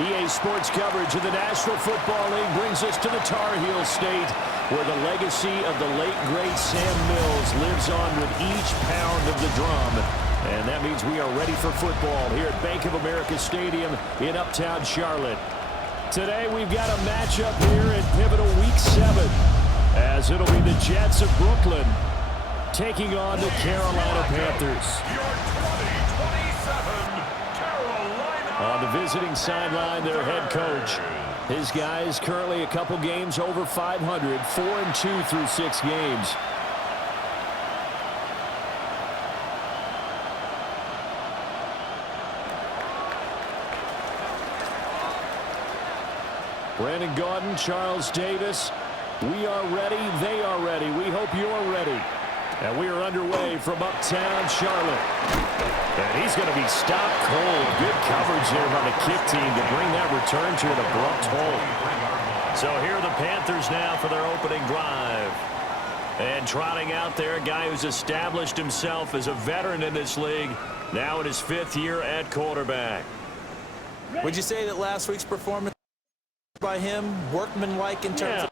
EA Sports coverage of the National Football League brings us to the Tar Heel State, where the legacy of the late, great Sam Mills lives on with each pound of the drum. And that means we are ready for football here at Bank of America Stadium in Uptown Charlotte. Today we've got a matchup here in pivotal Week 7, as it'll be the Jets of Brooklyn taking on the Carolina Panthers. On the visiting sideline, their head coach. His guys currently a couple games over 500, 4-2 through 6 games. Brandon Gaudin, Charles Davis. We are ready. They are ready. We hope you're ready. And we are underway from Uptown Charlotte. And he's going to be stopped cold. Good coverage there by the kick team to bring that return to an abrupt halt. So here are the Panthers now for their opening drive. And trotting out there, a guy who's established himself as a veteran in this league, now in his 5th year at quarterback. Would you say that last week's performance by him, workmanlike in terms of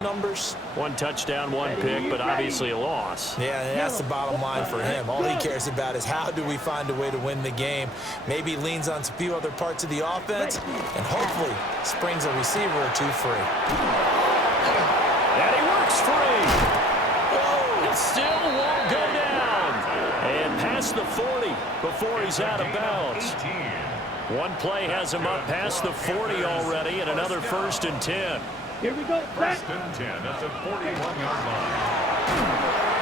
numbers? 1 touchdown, 1 pick, but obviously a loss. Yeah, that's the bottom line for him. All he cares about is how do we find a way to win the game. Maybe leans on a few other parts of the offense and hopefully springs a receiver or two free. And he works free. Oh, it still won't go down. And past the 40 before he's out of bounds. One play has him up past the 40 already, and another 1st and 10. Here we go. First and 10 at the 41-yard line.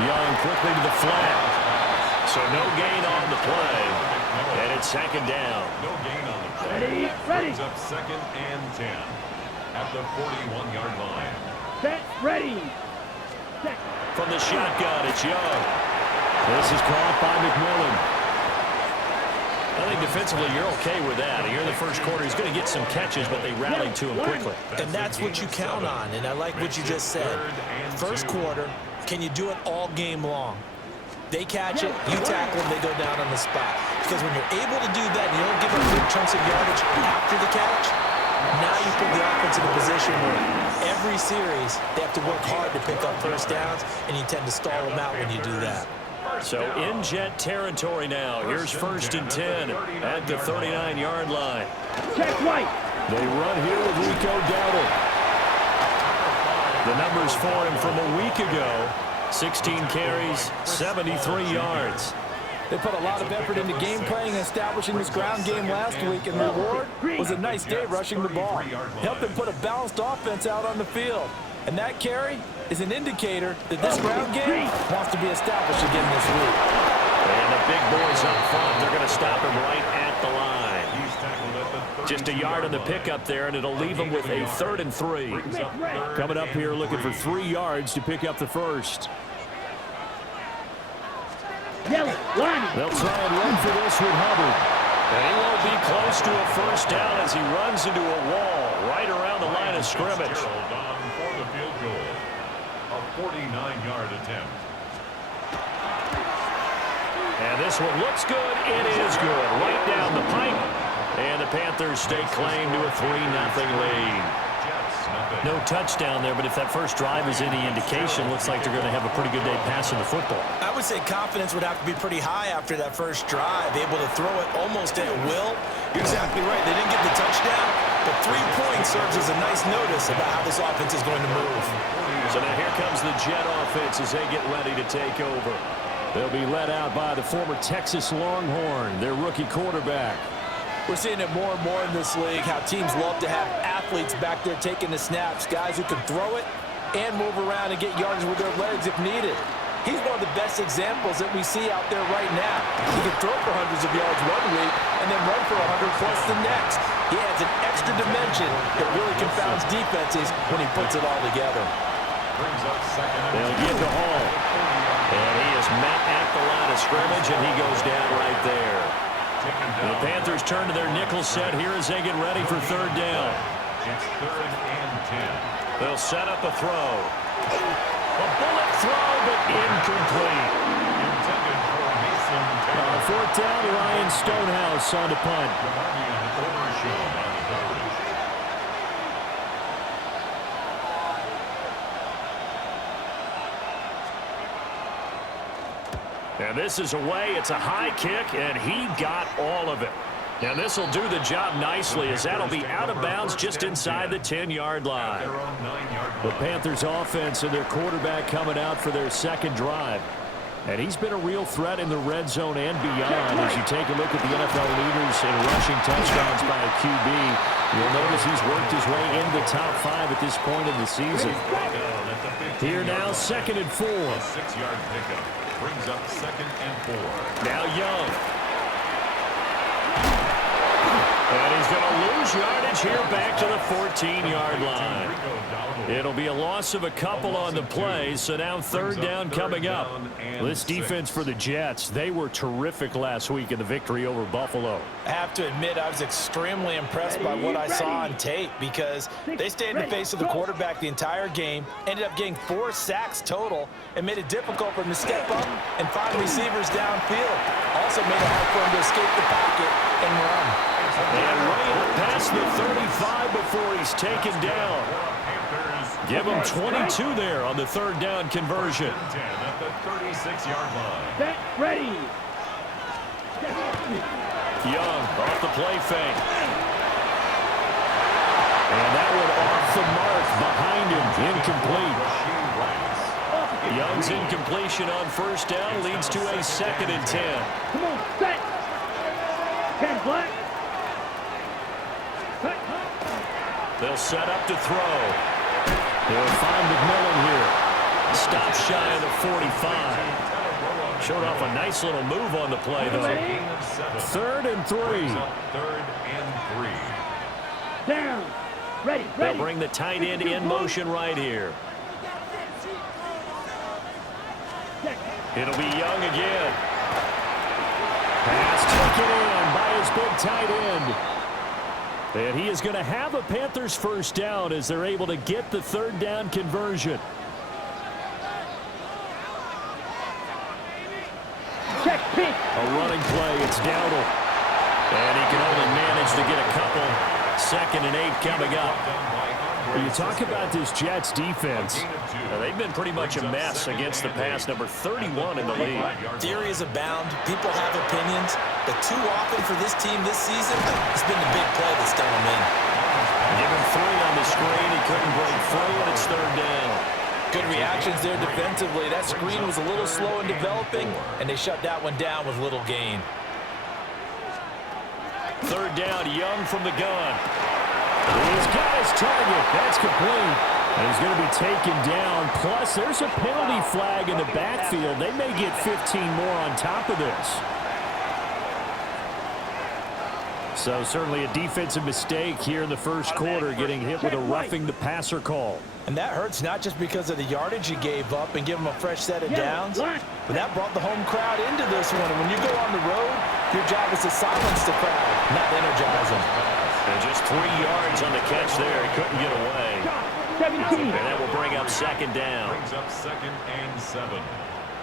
Young quickly to the flat. So no gain on the play. And it's 2nd down. No gain on the play. Ready. Brings up 2nd and 10 at the 41-yard line. Set. Ready. Set. From the shotgun, it's Young. This is caught by McMillan. I think defensively you're okay with that. Here in the first quarter, he's going to get some catches, but they rallied to him quickly. And that's what you count on, and I like what you just said. First quarter, can you do it all game long? They catch it, you tackle them, they go down on the spot. Because when you're able to do that and you don't give up big chunks of yardage after the catch, now you put the offense in a position where every series they have to work hard to pick up first downs, and you tend to stall them out when you do that. So in Jet territory now. Here's 1st and 10 at the 39-yard line. Check right. They run here with Rico Dowdle. The numbers for him from a week ago. 16 carries, 73 yards. They put a lot of effort into game planning and establishing this ground game last week, and the reward was a nice day rushing the ball. Helped them put a balanced offense out on the field. And that carry is an indicator that this ground game wants to be established again this week. And the big boys up front, they're going to stop him right at the line. Just a yard on the pickup there, and it'll leave him with a 3rd and 3. Coming up here looking for 3 yards to pick up the first. They'll try and run for this with Hubbard. And he won't be close to a first down as he runs into a wall right around the line of scrimmage. For the field goal, a 49-yard attempt. And this one looks good. It is good. Right down the pipe. And the Panthers stake claim to a 3-0 lead. No touchdown there, but if that first drive is any indication, looks like they're going to have a pretty good day passing the football. I would say confidence would have to be pretty high after that first drive, able to throw it almost at will. You're exactly right. They didn't get the touchdown, but 3 points serves as a nice notice about how this offense is going to move. So now here comes the Jet offense as they get ready to take over. They'll be led out by the former Texas Longhorn, their rookie quarterback. We're seeing it more and more in this league, how teams love to have athletes back there taking the snaps, guys who can throw it and move around and get yardage with their legs if needed. He's one of the best examples that we see out there right now. He can throw for hundreds of yards one week and then run for 100+ the next. He adds an extra dimension that really confounds defenses when he puts it all together. They'll get to Hall. And he is met at the line of scrimmage, and he goes down right there. The Panthers turn to their nickel set here as they get ready for third down. It's 3rd and 10. They'll set up a throw. A bullet throw, but incomplete. Intended for Mason Taylor. On fourth down, Ryan Stonehouse on the punt. Guardian overshown on the coverage. And this is away. It's a high kick, and he got all of it. And this will do the job nicely, as that'll be out of bounds just inside the 10-yard line. Their own 9-yard The line. Panthers offense and their quarterback coming out for their second drive. And he's been a real threat in the red zone and beyond. As you take a look at the NFL leaders in rushing touchdowns by a QB, you'll notice he's worked his way into the top 5 at this point in the season. Here now, 2nd and 4. A 6-yard pickup brings up 2nd and 4. Now Young. And he's going to lose yardage here back to the 14-yard line. It'll be a loss of a couple on the play, so now 3rd down coming up. This defense for the Jets, they were terrific last week in the victory over Buffalo. I have to admit, I was extremely impressed by what I saw on tape because they stayed in the face of the quarterback the entire game, ended up getting 4 sacks total, and made it difficult for him to step up and find receivers downfield. Also made it hard for him to escape the pocket and run. And way up past the 35 before he's taken down. Give him 22 there on the 3rd down conversion. 10 at the 36-yard line. Set, ready. Young off the play fake. And that one off the mark behind him. Incomplete. Young's incompletion on 1st down leads to a 2nd and 10. Come on, set. 10 black. They'll set up to throw. They'll find McMillan here. Stop shy of the 45. Showed off a nice little move on the play, though. 3rd and 3. 3rd and 3. Down. Ready, They'll ready. bring the tight end in motion right here. It'll be Young again. Pass taken in by his big tight end. And he is going to have a Panthers 1st down as they're able to get the 3rd down conversion. Check, pitch. A running play, it's Dowdle. And he can only manage to get a couple. 2nd and 8 coming up. You talk about this Jets defense. They've been pretty much a mess against the pass, number 31 in the league. Theories abound. People have opinions. But too often for this team this season, it's been the big play that's done them in. Given 3 on the screen, he couldn't break free, and it's 3rd down. Good reactions there defensively. That screen was a little slow in developing, and they shut that one down with little gain. 3rd down, Young from the gun. He's got his target. That's complete. And he's going to be taken down. Plus, there's a penalty flag in the backfield. They may get 15 more on top of this. So certainly a defensive mistake here in the 1st quarter, getting hit with a roughing the passer call. And that hurts not just because of the yardage he gave up and give him a fresh set of downs, but that brought the home crowd into this one. And when you go on the road, your job is to silence the crowd, not energize them. And just 3 yards on the catch there. He couldn't get away. 17. And that will bring up 2nd down. Brings up 2nd and 7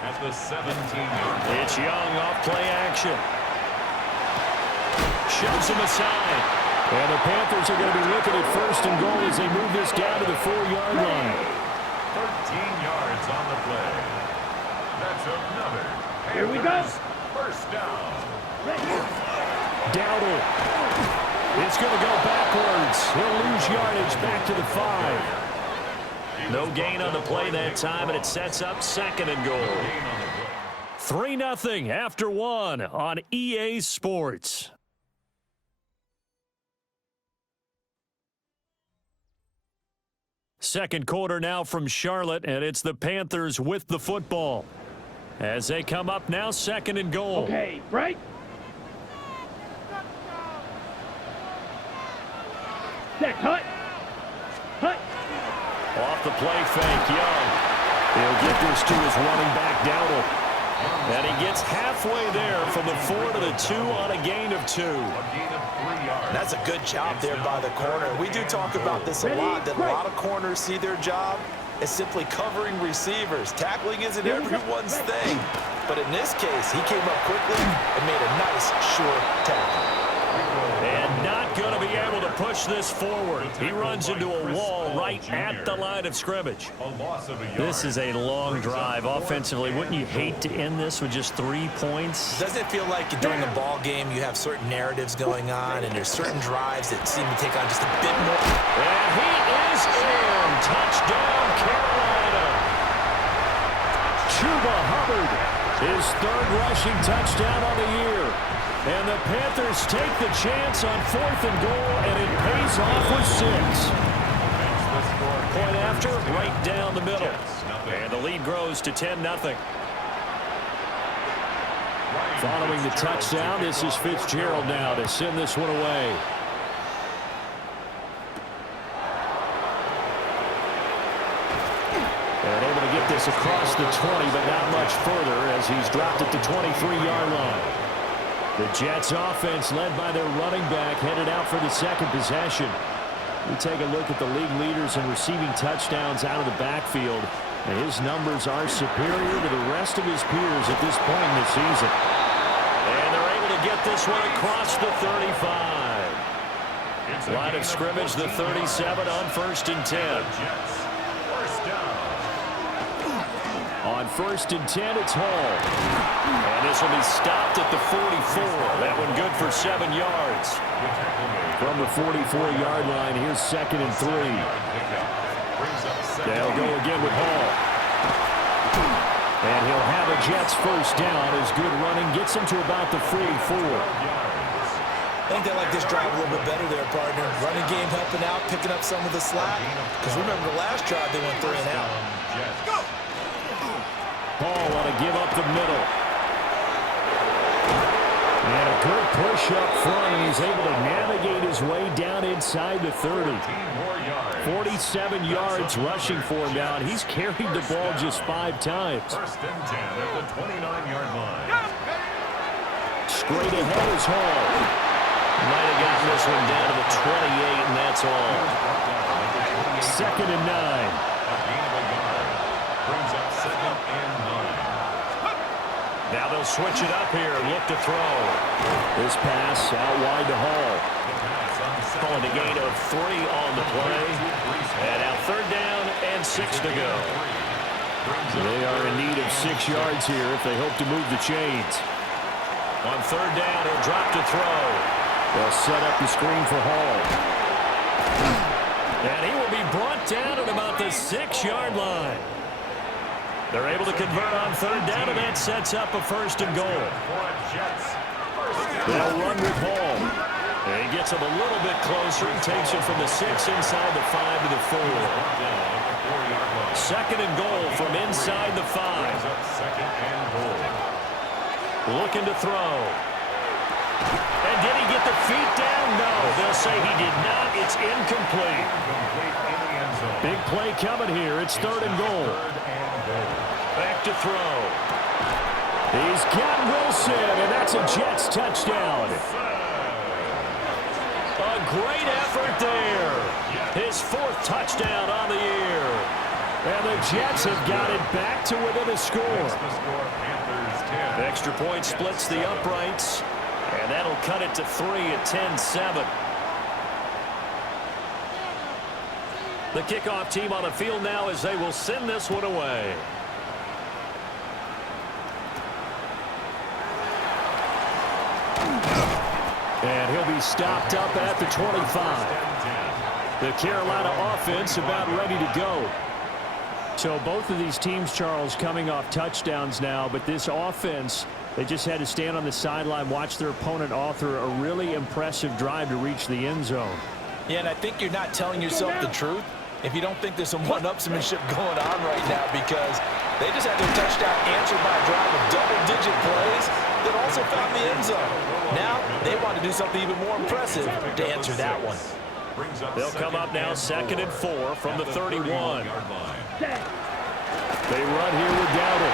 at the 17-yard line. It's Young off play action. Shoves him aside. And the Panthers are going to be looking at 1st and goal as they move this down to the 4-yard line. 13 yards on the play. That's another. Here we go. Panthers 1st down. Dowdle. It's going to go backwards. He'll lose yardage back to the 5. No gain on the play that time, and it sets up 2nd and goal. 3-0 after 1 on EA Sports. Second quarter now from Charlotte, and it's the Panthers with the football. As they come up now, 2nd and goal. Okay, break. Set, hut. Hut. Off the play fake, Young. He'll get this to his running back, Dowdle. And he gets halfway there from the 4 to the 2 on a gain of 2. A gain of 3 yards. That's a good job there by the corner. We do talk about this a lot, that a lot of corners see their job as simply covering receivers. Tackling isn't everyone's thing. But in this case, he came up quickly and made a nice, short tackle. And not going to be able to push this forward. He runs into a wall right at the line of scrimmage. A loss of a yard. This is a long drive offensively. Wouldn't you hate to end this with just 3 points? Doesn't it feel like during a ball game you have certain narratives going on and there's certain drives that seem to take on just a bit more? And he is in. Touchdown, Carolina. Chuba Hubbard, his 3rd rushing touchdown on the year. And the Panthers take the chance on 4th and goal, and it pays off with 6. Point after, right down the middle. And the lead grows to 10-0. Following the touchdown, this is Fitzgerald now to send this one away. And able to get this across the 20, but not much further as he's dropped at the 23-yard line. The Jets offense led by their running back headed out for the 2nd possession. We take a look at the league leaders in receiving touchdowns out of the backfield. And his numbers are superior to the rest of his peers at this point in the season. And they're able to get this one across the 35. Line of scrimmage, the 37 on 1st and 10. First down. On 1st and 10, it's Hall. And this will be stopped at the 44. That one good for 7 yards. From the 44-yard line, here's 2nd and 3. They'll go again with Hall. And he'll have a Jets first down as good running gets him to about the 44. I think they like this drive a little bit better there, partner. Running game helping out, picking up some of the slack. Because remember the last drive, they went 3 and out. Go! Hall want to give up the middle. And a good push up front, and he's able to navigate his way down inside the 30. 47 yards rushing for him now, and he's carried the ball just 5 times. 1st and 10 at the 29-yard line. Straight ahead is Hall. Might have gotten this one down to the 28, and that's all. 2nd and 9. A gain of a yard. Brings up 2nd and 9. Now they'll switch it up here and look to throw. This pass out wide to Hall. Calling a gain of 3 on the play. And now 3rd down and 6 to go. They are in need of 6 yards here if they hope to move the chains. On 3rd down, he'll drop to throw. They'll set up the screen for Hall. And he will be brought down at about the 6-yard line. They're able to convert on 3rd down, and that sets up a 1st and goal. They'll run with Hall. And he gets him a little bit closer and takes him from the 6 inside the 5 to the 4. 2nd and goal from inside the 5. Looking to throw. And did he get the feet down? No. They'll say he did not. It's incomplete. Big play coming here. It's 3rd and goal. Back to throw. He's got Wilson, and that's a Jets touchdown. A great effort there. His 4th touchdown on the year. And the Jets have got it back to within a score. Extra point splits the uprights, and that'll cut it to 3 at 10-7. The kickoff team on the field now as they will send this one away. And he'll be stopped up at the 25. The Carolina offense about ready to go. So both of these teams, Charles, coming off touchdowns now, but this offense, they just had to stand on the sideline, watch their opponent author a really impressive drive to reach the end zone. Yeah, and I think you're not telling yourself the truth if you don't think there's some one-upsmanship going on right now, because they just had their touchdown answered by a drive of double-digit plays that also found the end zone. Now they want to do something even more impressive to answer that one. They'll come up now 2nd and 4 from the 31. They run here with Dowdle.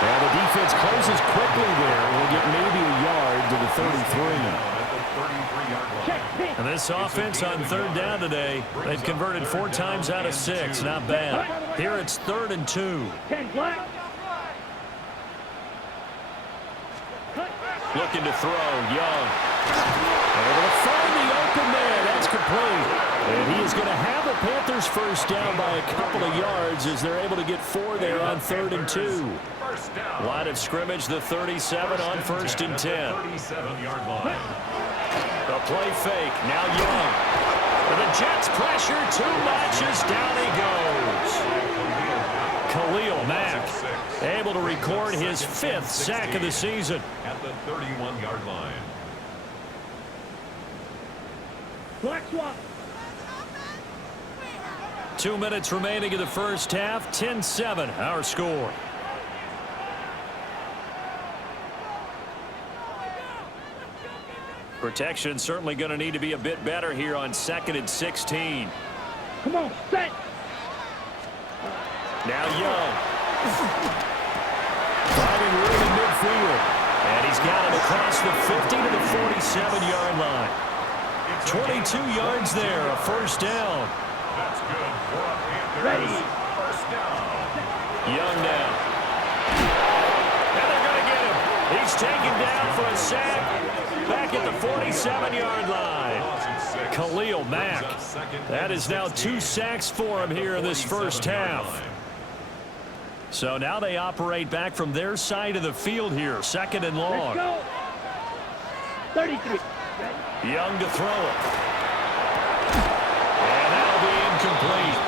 And the defense closes quickly there. We'll get maybe a yard to the 33. Check. And this offense on third down today, they've converted 4 times out of 6. Not bad. Here it's 3rd and 2. 10 black. Looking to throw, Young. Able to find the open man. That's complete. And he is going to have the Panthers first down by a couple of yards as they're able to get 4 there on 3rd and 2. Line of scrimmage, the 37 on 1st and 10. 37-yard line. The play fake. Now Young. And the Jets pressure too much as down he goes. Khalil Mack able to record his 5th sack of the season. At the 31-yard line. Black swap. 2 minutes remaining in the first half. 10-7 our score. Protection certainly going to need to be a bit better here on 2nd and 16. Come on, set. Now Young. Finding room in midfield. And he's got it across the 50 to the 47-yard line. 22 yards there, a first down. That's good for a Panthers. Ready. First down. Young now. And they're going to get him. He's taken down for a sack. Back at the 47-yard line. Khalil Mack. That is now 2 sacks for him here in this first half. So now they operate back from their side of the field here. 2nd and long. Let's go. 33. Young to throw it. And that'll be incomplete.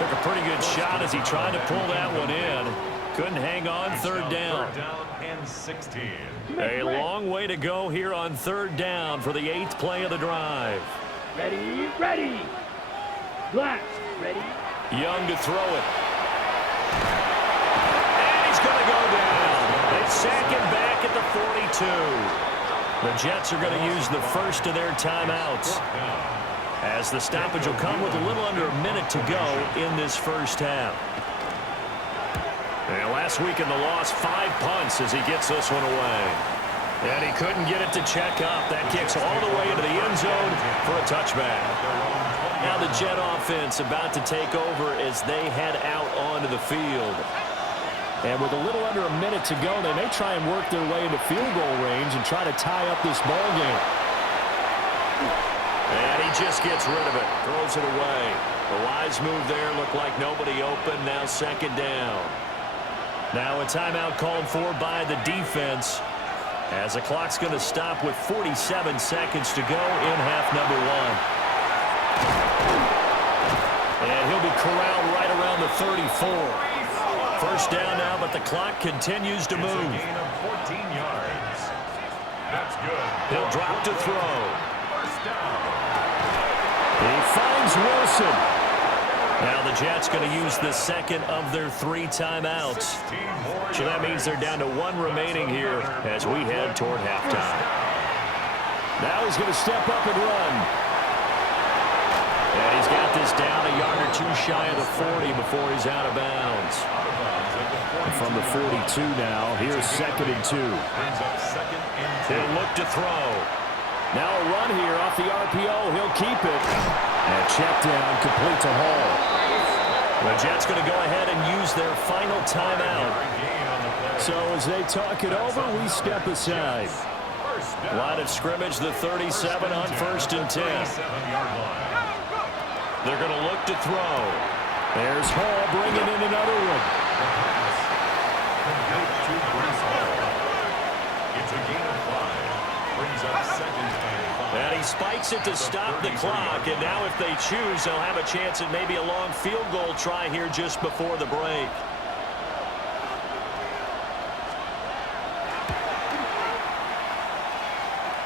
Took a pretty good shot as he tried to pull that one in. Couldn't hang on 3rd down. 3rd down and 16. A long way to go here on 3rd down for the 8th play of the drive. Ready, ready. Black, ready. Young to throw it. And he's going to go down. They sack him back at the 42. The Jets are going to use the first of their timeouts, as the stoppage will come with a little under a minute to go in this first half. And last week in the loss, 5 punts as he gets this one away. And he couldn't get it to check up. That kicks all the way into the end zone for a touchback. Now the Jet offense about to take over as they head out onto the field. And with a little under a minute to go, they may try and work their way into field goal range and try to tie up this ball game. And he just gets rid of it, throws it away. The wise move there, looked like nobody open, now 2nd down. Now a timeout called for by the defense, as the clock's going to stop with 47 seconds to go in half number 1. And he'll be corralled right around the 34. First down now, but the clock continues to move. It's a gain of 14 yards. That's good. He'll drop to throw. First down. He finds Wilson. Now the Jets going to use the 2nd of their 3 timeouts. So that means they're down to 1 remaining here as we head toward halftime. Now he's going to step up and run. And he's got this down a yard or 2 shy of the 40 before he's out of bounds. From the 42 now, here's 2nd and 2. He'll look to throw. Now a run here off the RPO. He'll keep it. And check down, complete to Hall. The Jets going to go ahead and use their final timeout. So as they talk it over, we step aside. Line of scrimmage, the 37 on 1st and 10. They're going to look to throw. There's Hall bringing in another one. It's a gain of 5. Brings up 2nd and 5. And he spikes it to stop the clock. And now if they choose, they'll have a chance at maybe a long field goal try here just before the break.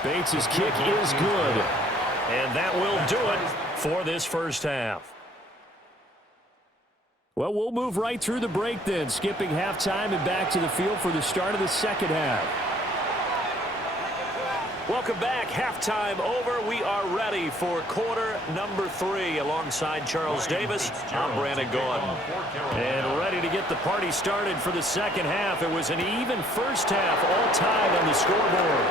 Bates' kick is good. And that will do it for this first half. Well, we'll move right through the break then, skipping halftime and back to the field for the start of the second half. Welcome back. Halftime over. We are ready for quarter number 3. Alongside Charles Davis, I'm Brandon Gaudin. And ready to get the party started for the second half. It was an even first half, all tied on the scoreboard.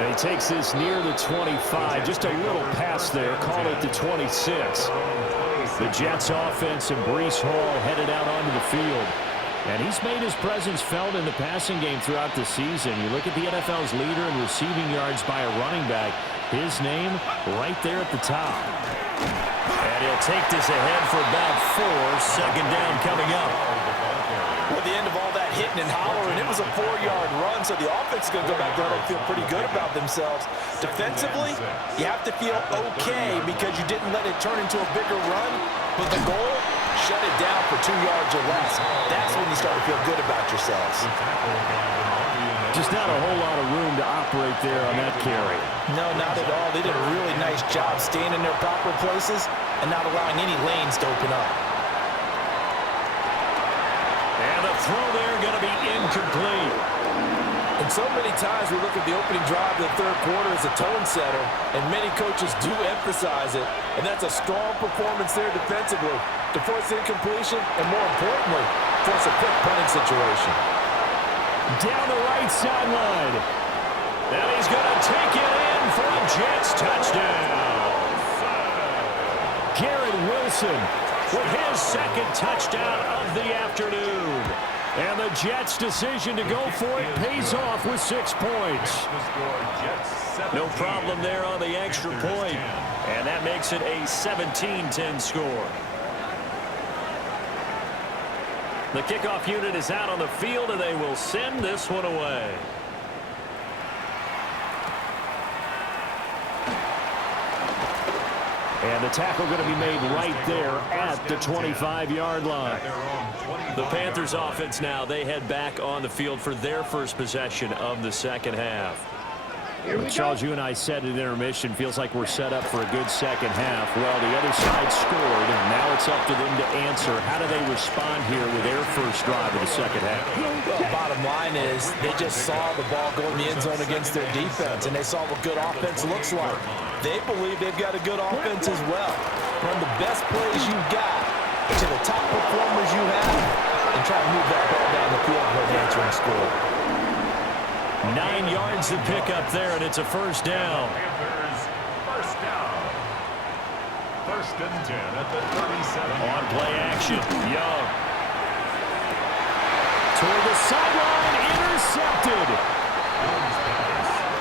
And he takes this near the 25. Just a little pass there. Call it the 26. The Jets offense and Breece Hall headed out onto the field. And he's made his presence felt in the passing game throughout the season. You look at the NFL's leader in receiving yards by a running back. His name right there at the top. And he'll take this ahead for about 4. Second down coming up. Well, the end of all that hitting and hollering, it was a 4-yard run, so the offense is going to go back there and feel pretty good about themselves. Defensively, you have to feel okay because you didn't let it turn into a bigger run, but the goal, shut it down for 2 yards or less. That's when you start to feel good about yourselves. Just not a whole lot of room to operate there on that carry. No, not at all. They did a really nice job staying in their proper places and not allowing any lanes to open up. And the throw there going to be incomplete. And so many times we look at the opening drive of the third quarter as a tone setter, and many coaches do emphasize it, and that's a strong performance there defensively to force incompletion and, more importantly, force a quick punting situation. Down the right sideline. And he's going to take it in for a Jets touchdown. Garrett Wilson with his second touchdown of the afternoon. And the Jets' decision to go for it pays off with 6 points. No problem there on the extra point. And that makes it a 17-10 score. The kickoff unit is out on the field, and they will send this one away. And the tackle going to be made right there at the 25-yard line. The Panthers offense now, they head back on the field for their first possession of the second half. Charles, you and I said at intermission, feels like we're set up for a good second half. Well, the other side scored, and now it's up to them to answer. How do they respond here with their first drive of the second half? Well, bottom line is they just saw the ball go in the end zone against their defense, and they saw what good offense looks like. They believe they've got a good offense as well. Run the best plays you've got to the top performers you have, and try to move that ball down the field for an answering score. 9 yards to pick up there, and it's a first down. First down. First and 10 at the 37. On play action, Young. Toward the sideline, intercepted.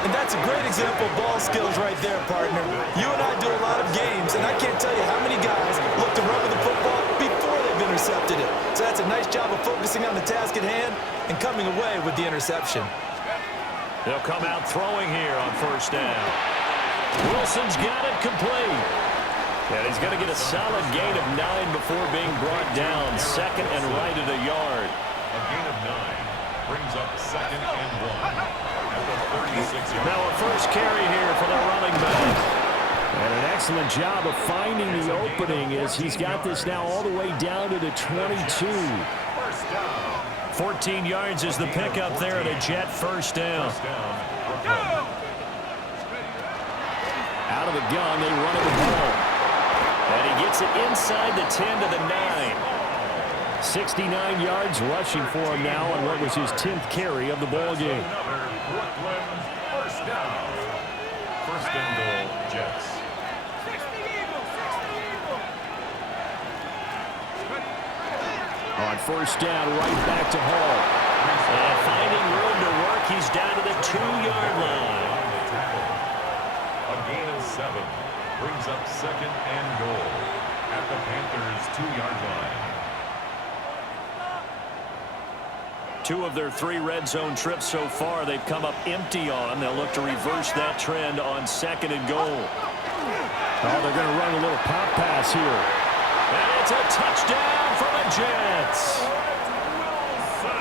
And that's a great example of ball skills right there, partner. You and I do a lot of games, and I can't tell you how many guys look to run with the football before they've intercepted it. So that's a nice job of focusing on the task at hand and coming away with the interception. They'll come out throwing here on first down. Wilson's got it complete. And he's going to get a solid gain of 9 before being brought down. Second and right at a yard. A gain of 9 brings up second and 1 at the 36-yard. Now a first carry here for the running back. And an excellent job of finding the opening as he's got this now all the way down to the 22. First down. 14 yards is the pickup there at a Jet first down. Out of the gun, they run it the ball. And he gets it inside the 10 to the 9. 69 yards rushing for him now on what was his 10th carry of the ball game. Brooklyn first down. First and goal, Jets. On first down, right back to Hall. And finding room to work, he's down to the 2-yard line. A gain of 7 brings up second and goal at the Panthers' 2-yard line. 2 of their 3 red zone trips so far, they've come up empty on. They'll look to reverse that trend on second and goal. Oh, they're going to run a little pop pass here. And it's a touchdown for the Jets.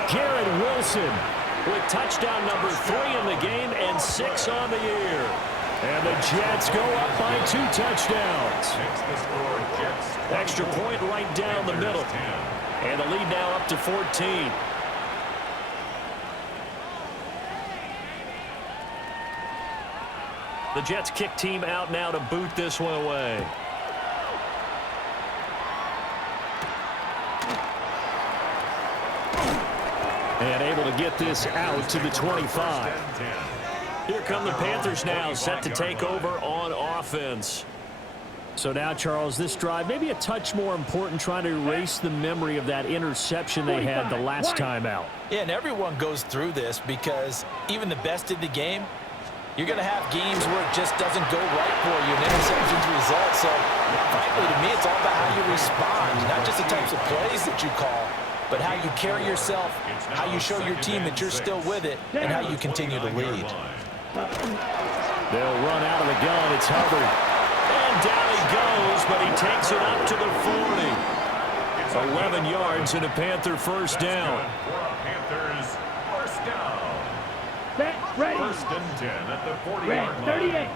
Garrett Wilson with touchdown number 3 in the game and 6 on the year. And the Jets go up by 2 touchdowns. Extra point right down the middle. And the lead now up to 14. The Jets kick team out now to boot this one away. And able to get this out to the 25. Here come the Panthers now, set to take over on offense. So now, Charles, this drive maybe a touch more important, trying to erase the memory of that interception they had the last time out. Yeah, and everyone goes through this because even the best in the game, you're going to have games where it just doesn't go right for you, and interceptions result. So, frankly, to me, it's all about how you respond, not just the types of plays that you call, but how you carry yourself, how you show your team that you're still with it, and how you continue to lead. They'll run out of the gun. It's Hubbard. And down he goes, but he takes it up to the 40. 11 yards and a Panther first down. Panthers first down. Set, ready. First and 10 at the 40-yard Red, line. 38.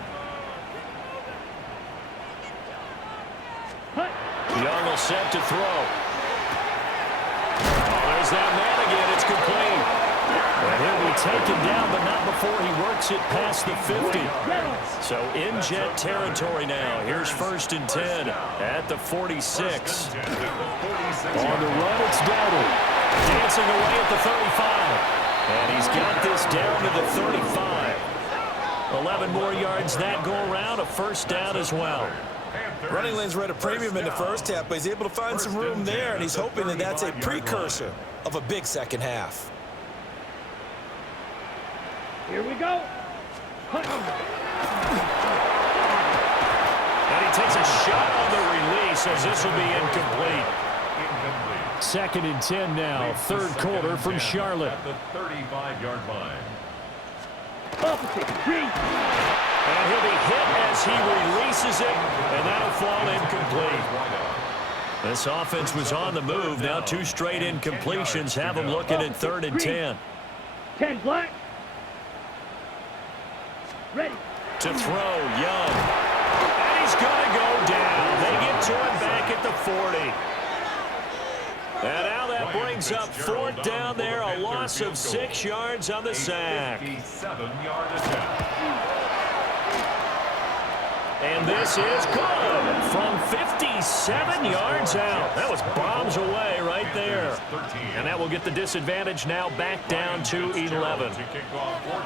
Hut. Young will set to throw. Oh, there's that man again. It's complete. And he'll be taken down, but not before he works it past the 50. So in Jet territory now. Here's first and 10 at the 46. On the run, it's Dowdle. Dancing away at the 35. And he's got this down to the 35. 11 more yards that go around, a first down as well. Running lanes were at a premium in the first half, but he's able to find some room there, and he's hoping that that's a precursor of a big second half. Here we go. Hut. And he takes a shot on the release as this will be incomplete. Second and 10 now, third quarter from Charlotte. At the 35-yard line. Opposite. Green. And he'll be hit as he releases it, and that'll fall incomplete. This offense was on the move. Now two straight incompletions have them looking at third and 10. 10 black. Ready. To throw, Young. And he's going to go down. They get to him back at the 40. And now that brings up fourth down there, a loss of 6 yards on the sack. 57-yard attempt. And this is good from 57 yards out. That was bombs away right there. And that will get the disadvantage now back down to 11.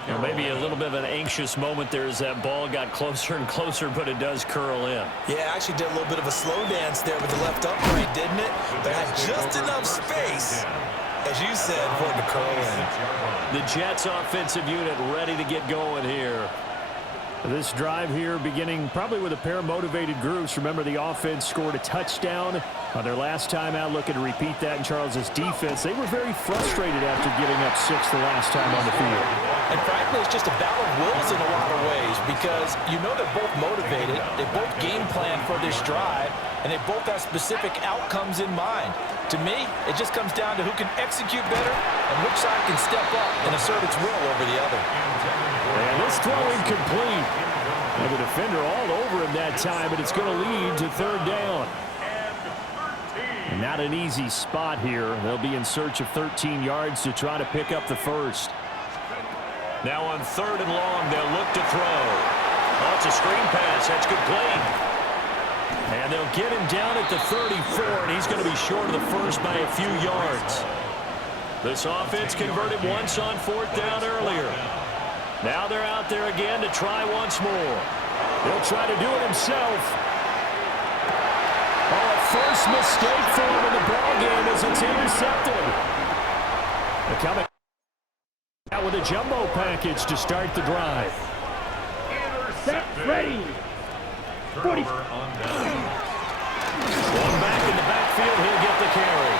Or maybe a little bit of an anxious moment there as that ball got closer and closer, but it does curl in. Yeah, actually did a little bit of a slow dance there with the left upright, didn't it? But had just enough space, as you said, for it to curl in. The Jets offensive unit ready to get going here. This drive here beginning probably with a pair of motivated groups. Remember, the offense scored a touchdown on their last time out. Looking to repeat that in Charles's defense. They were very frustrated after getting up 6 the last time on the field. And frankly, it's just a battle of wills in a lot of ways because you know they're both motivated. They both game plan for this drive, and they both have specific outcomes in mind. To me, it just comes down to who can execute better and which side can step up and assert its will over the other. And this throw incomplete. And the defender all over him that time, but it's going to lead to third down. Not an easy spot here. They'll be in search of 13 yards to try to pick up the first. Now on third and long, they'll look to throw. Oh, it's a screen pass. That's complete. And they'll get him down at the 34, and he's going to be short of the first by a few yards. This offense converted once on fourth down earlier. Now they're out there again to try once more. He'll try to do it himself. Oh, a first mistake for him in the ballgame as it's intercepted. They're coming out with a jumbo package to start the drive. Set, ready. 40. Going back in the backfield, he'll get the carry.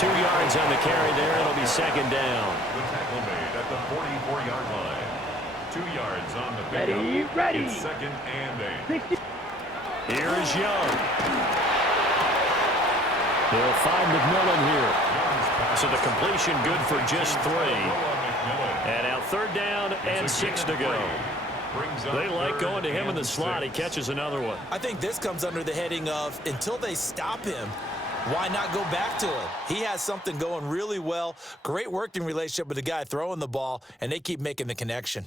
2 yards on the carry there. It'll be second down. The tackle made at the 44-yard line. 2 yards on the pickup. Ready, ready. It's second and 8. 60. Here is Young. They'll find McMillan here. So the completion good for just 3. And now third down and 6 to go. They like going to him in the slot. He catches another one. I think this comes under the heading of until they stop him, why not go back to him? He has something going really well. Great working relationship with the guy throwing the ball, and they keep making the connection.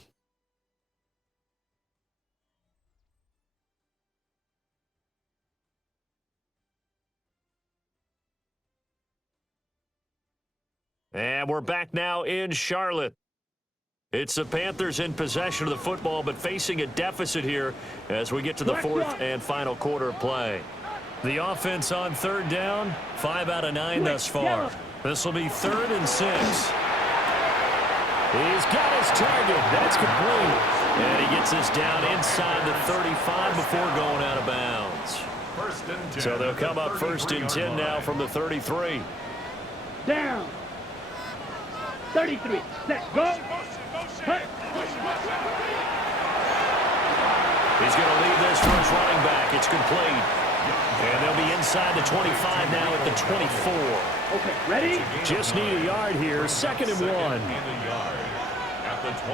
And we're back now in Charlotte. It's the Panthers in possession of the football, but facing a deficit here as we get to the fourth and final quarter of play. The offense on third down, 5 out of 9 thus far. This will be 3rd and 6. He's got his target. That's complete. And he gets this down inside the 35 before going out of bounds. So they'll come up 1st and 10 now from the 33. Down. 33. Set. Go. Cut. He's going to leave this for his running back. It's complete. And they'll be inside the 25 now at the 24. Okay, ready? Just need a yard here. 2nd and 1.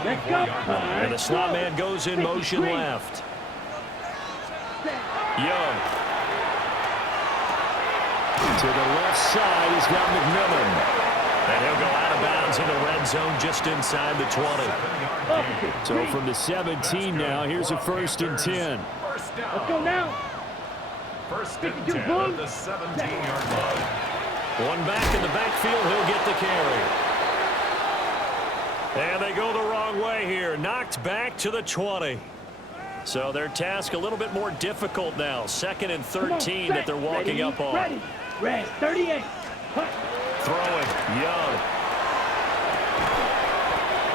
Let's go. And the slot man goes in motion left. Young. To the left side, he's got McMillan. And he'll go out of bounds in the red zone just inside the 20. So from the 17 now, here's a 1st and 10. Let's go now. 1st and 10 at the 17-yard line. One back in the backfield, he'll get the carry. And they go the wrong way here. Knocked back to the 20. So their task a little bit more difficult now. 2nd and 13 that they're walking up on. Ready. Red. 38. Cut. Throwing. Young.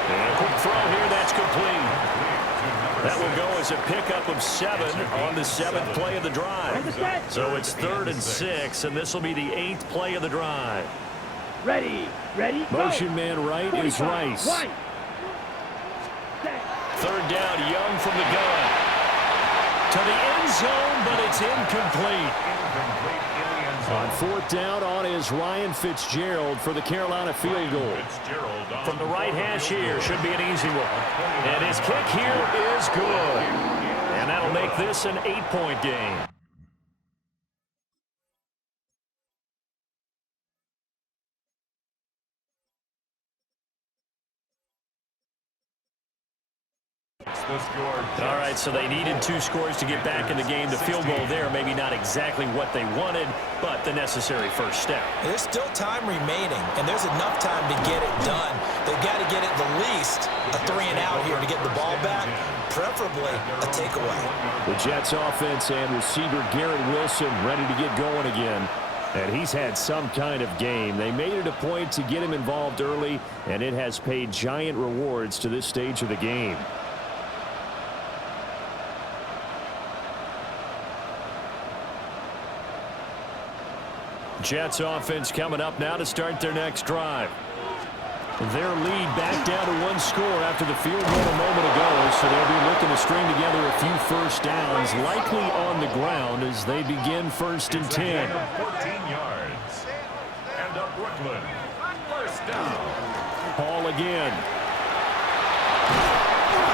And a quick throw here. That's complete. That will go as a pickup of 7 on the 7th play of the drive. So it's 3rd and 6, and this will be the 8th play of the drive. Ready. Ready. Motion man right is Rice. 3rd down, Young from the gun. To the end zone, but it's incomplete. On 4th down on is Ryan Fitzgerald for the Carolina field goal. From the right hash here, should be an easy one. And his kick here is good. And that'll make this an 8-point game. All right, so they needed 2 scores to get back in the game. The field goal there, maybe not exactly what they wanted, but the necessary first step. There's still time remaining, and there's enough time to get it done. They've got to get at the least a 3 and out here to get the ball back, preferably a takeaway. The Jets offense and receiver Garrett Wilson ready to get going again. And he's had some kind of game. They made it a point to get him involved early, and it has paid giant rewards to this stage of the game. Jets offense coming up now to start their next drive. Their lead back down to 1 score after the field goal a moment ago, so they'll be looking to string together a few first downs, likely on the ground as they begin 1st and 10. 14 yards. And up Brooklyn. 1st down. Paul again.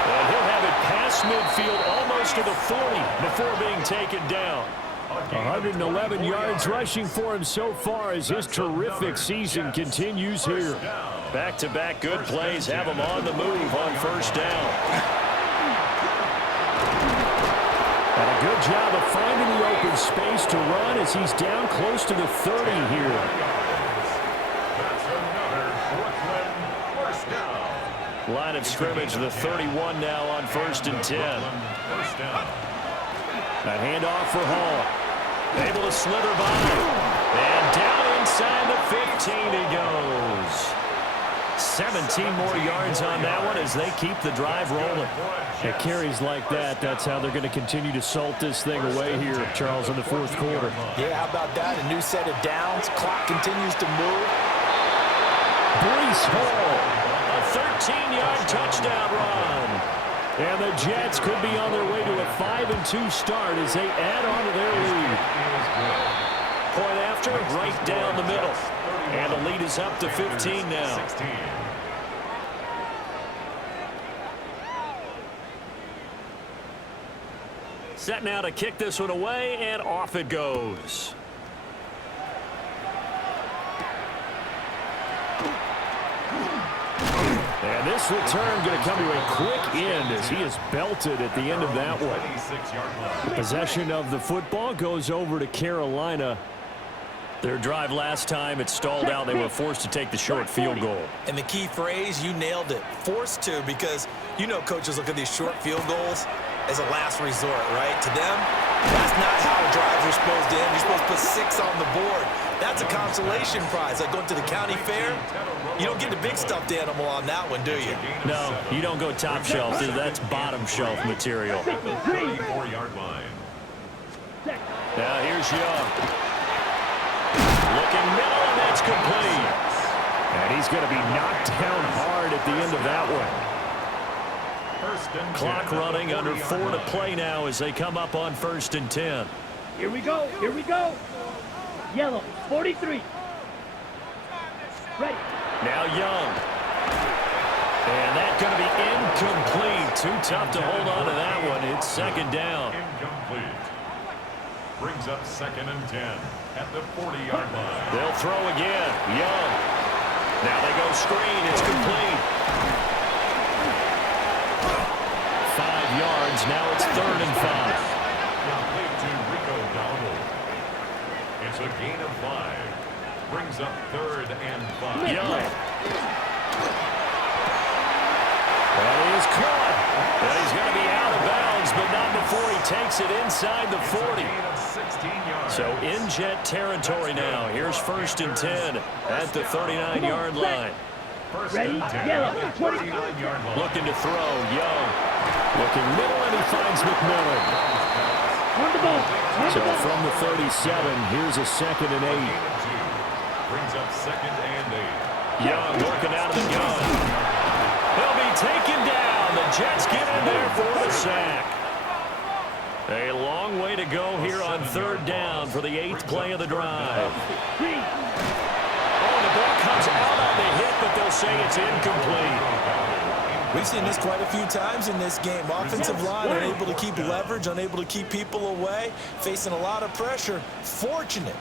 And he'll have it past midfield almost to the 40 before being taken down. 111 yards rushing for him so far as his terrific season continues here. Back-to-back good plays have him on the move on 1st down. And a good job of finding the open space to run as he's down close to the 30 here. That's another Brooklyn 1st down. Line of scrimmage, the 31 now on 1st and 10. 1st down. A handoff for Hall. Able to slither by. And down inside the 15 he goes. 17 more yards on that one as they keep the drive rolling. It carries like that. That's how they're going to continue to salt this thing away here, Charles, in the 4th quarter. Yeah, how about that? A new set of downs. Clock continues to move. Breece Hall, a 13-yard touchdown run. And the Jets could be on their way to a 5-2 start as they add on to their lead. Point after, right down the middle. And the lead is up to 15 now. Set now to kick this one away, and off it goes. And this return going to come to a quick end as he is belted at the end of that one. Possession of the football goes over to Carolina. Their drive last time, it stalled out. They were forced to take the short field goal. And the key phrase, you nailed it, forced to, because you know coaches look at these short field goals as a last resort, right? To them, that's not how drives are supposed to end. You're supposed to put 6 on the board. That's a consolation prize. Like going to the county fair, you don't get the big stuffed animal on that one, do you? No, you don't go top shelf. That's bottom shelf material. 34-yard line. Now here's Young. Looking middle, and that's complete. And he's going to be knocked down hard at the end of that one. Clock running, under 4 to play now as they come up on 1st and 10. Here we go. Here we go. Yellow, 43. Ready. Now Young. And that's going to be incomplete. Too tough to hold on to that one. It's 2nd down. Incomplete. Brings up 2nd and 10 at the 40-yard line. They'll throw again. Young. Now they go screen. It's complete. 5 yards. Now it's 3rd and 5. Complete to Rico Dowdle. It's a gain of 5. Brings up 3rd and 5. Young. That is caught. And he's going to be out of bounds, but not before he takes it inside the 40. So in Jet territory now. Here's 1st and 10 at the 39-yard line. Ready. Yellow, 20. Looking to throw. Young. Looking middle, and he finds McMillan. On the ball. So from the 37, here's a 2nd and 8. Brings up 2nd and 8. Young working out of the gun. He'll be taken down. The Jets get in there for the sack. A long way to go here on 3rd down for the 8th play of the drive. Oh, the ball comes out on the hit, but they'll say it's incomplete. We've seen this quite a few times in this game. Offensive line unable to keep leverage, unable to keep people away, facing a lot of pressure. Fortunate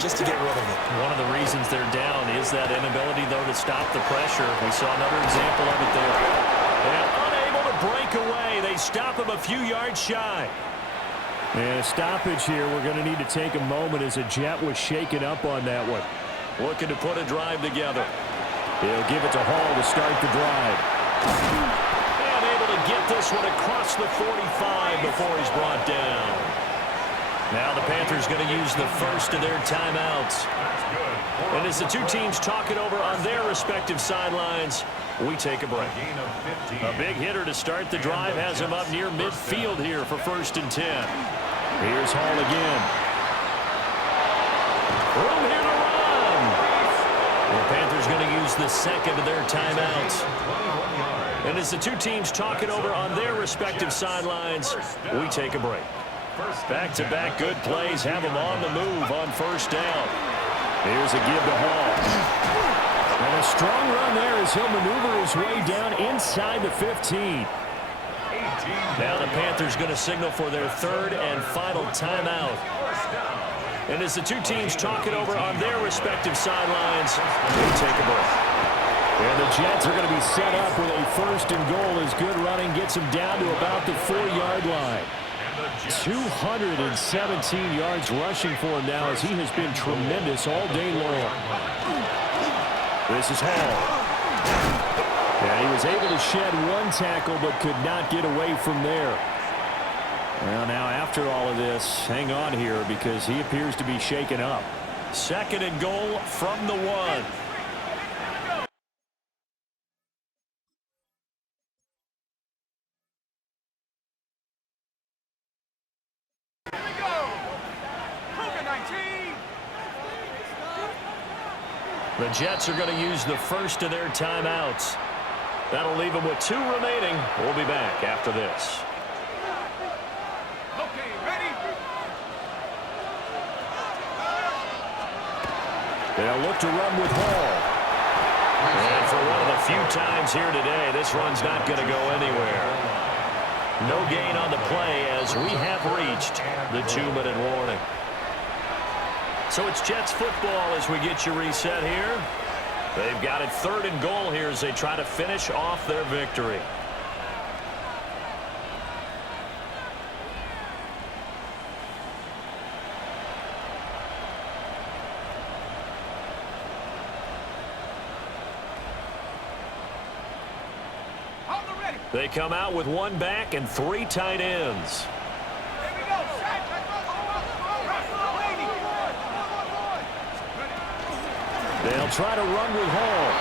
just to get rid of it. One of the reasons they're down is that inability, though, to stop the pressure. We saw another example of it there. And unable to break away. They stop him a few yards shy. And a stoppage here. We're going to need to take a moment as a Jet was shaken up on that one. Looking to put a drive together. He'll give it to Hall to start the drive. And able to get this one across the 45 before he's brought down. Now the Panthers going to use the first of their timeouts. And as the two teams talk it over on their respective sidelines, we take a break. A big hitter to start the drive has him up near midfield here for 1st and 10. Here's Hall again. Room here to run. The Panthers going to use the 2nd of their timeouts. And as the two teams talk it over on their respective sidelines, we take a break. Back-to-back good plays have them on the move on 1st down. Here's a give to Hall. And a strong run there as he'll maneuver his way down inside the 15. Now the Panthers going to signal for their 3rd and final timeout. And as the two teams talk it over on their respective sidelines, we take a break. And the Jets are going to be set up with a 1st and goal as good running gets them down to about the 4-yard line. 217 yards rushing for him now as he has been tremendous all day long. This is Hall. And he was able to shed one tackle but could not get away from there. Well, now after all of this, hang on here because he appears to be shaken up. 2nd and goal from the 1. The Jets are going to use the first of their timeouts. That'll leave them with 2 remaining. We'll be back after this. Okay, ready? They'll look to run with Hall. And for one of the few times here today, this run's not going to go anywhere. No gain on the play as we have reached the 2-minute warning. So it's Jets football as we get you reset here. They've got it 3rd and goal here as they try to finish off their victory. They come out with one back and 3 tight ends. They'll try to run with Hall.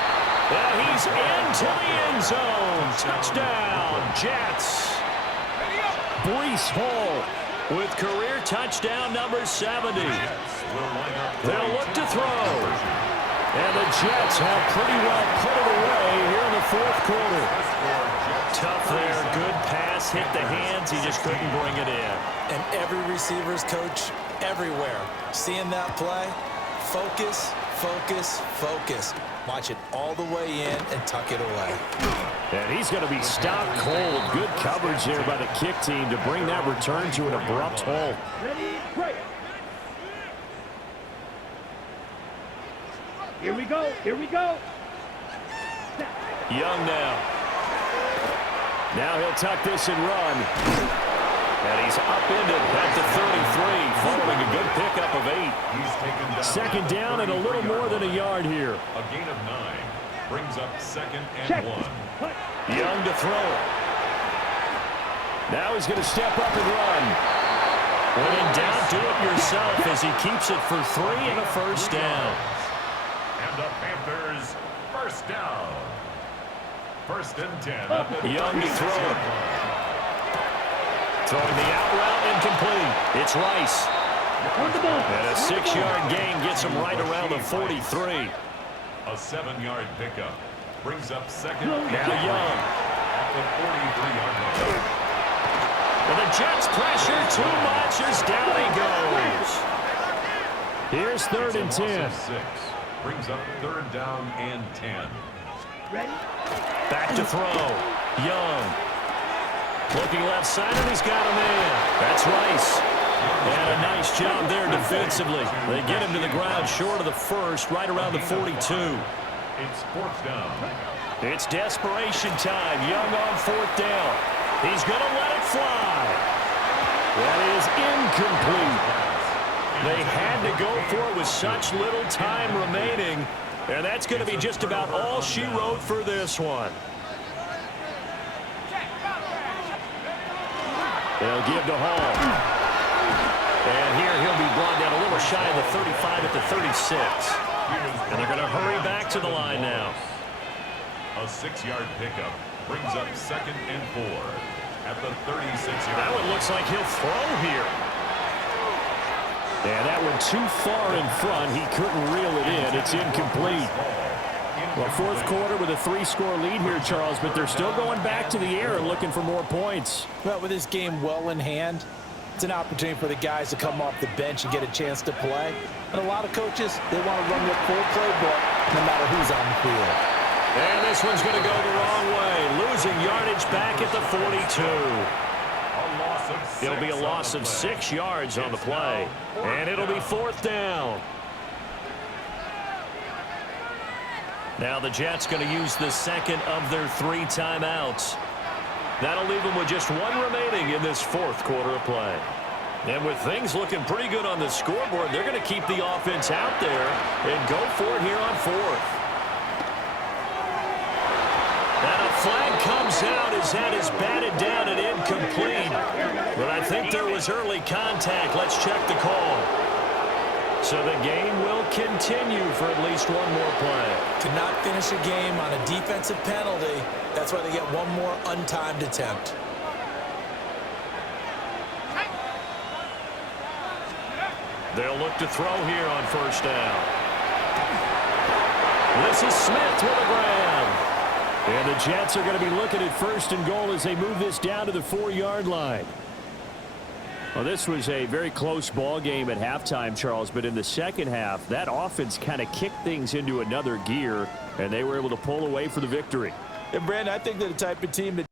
And he's into the end zone. Touchdown, Jets. Breece Hall with career touchdown number 70. They'll look to throw. And the Jets have pretty well put it away here in the fourth quarter. Tough there. Good pass. Hit the hands. He just couldn't bring it in. And every receiver's coach everywhere. Seeing that play, focus, focus, focus. Watch it all the way in and tuck it away. And he's going to be stopped cold. Good coverage there by the kick team to bring that return to an abrupt halt. Ready, break. Here we go. Here we go. Young now. Now he'll tuck this and run. And he's upended at the 33, following a good pickup of 8. He's taken down. Second down and a little more than a yard here. A gain of 9 brings up second and Check. 1. Young to throw it. Now he's going to step up and run. When in doubt, do it yourself as he keeps it for 3 and a first down. And the Panthers first down. First and 10. Young to throw it. Throwing the out route incomplete. It's Rice. On the ball. And a 6-yard gain gets him right around the 43. A 7-yard pickup brings up second Now Young. at the 43-yard line. And the Jets pressure too much as down he goes. Here's third and 10. 6 brings up third down and 10. Ready? Back to throw. Young. Looking left side, and he's got a man. That's Rice. And a nice job there defensively. They get him to the ground short of the first, right around the 42. It's fourth down. It's desperation time. Young on fourth down. He's going to let it fly. That is incomplete. They had to go for it with such little time remaining. And that's going to be just about all she wrote for this one. They'll give to Hall. And here he'll be brought down a little shy of the 35 at the 36. And they're going to hurry back to the line now. A 6-yard pickup brings up second and 4 at the 36-yard That one looks like he'll throw here. And that one too far in front. He couldn't reel it in. It's incomplete. Well, fourth quarter with a 3-score lead here, Charles, but they're still going back to the air and looking for more points. Well, with this game well in hand, it's an opportunity for the guys to come off the bench and get a chance to play. And a lot of coaches, they want to run their full playbook no matter who's on the field. And this one's going to go the wrong way, losing yardage back at the 42. It'll be a loss of 6 yards on the play, and it'll be fourth down. Now the Jets going to use the second of their 3 timeouts. That'll leave them with just 1 remaining in this fourth quarter of play. And with things looking pretty good on the scoreboard, they're going to keep the offense out there and go for it here on fourth. And a flag comes out as that is batted down and incomplete. But I think there was early contact. Let's check the call. So the game will continue for at least 1 more play. To not finish a game on a defensive penalty, that's why they get 1 more untimed attempt. They'll look to throw here on first down. This is Smith with a grab. And the Jets are going to be looking at first and goal as they move this down to the 4-yard line. Well, this was a very close ball game at halftime, Charles, but in the second half, that offense kind of kicked things into another gear, and they were able to pull away for the victory. And, Brandon, I think they're the type of team that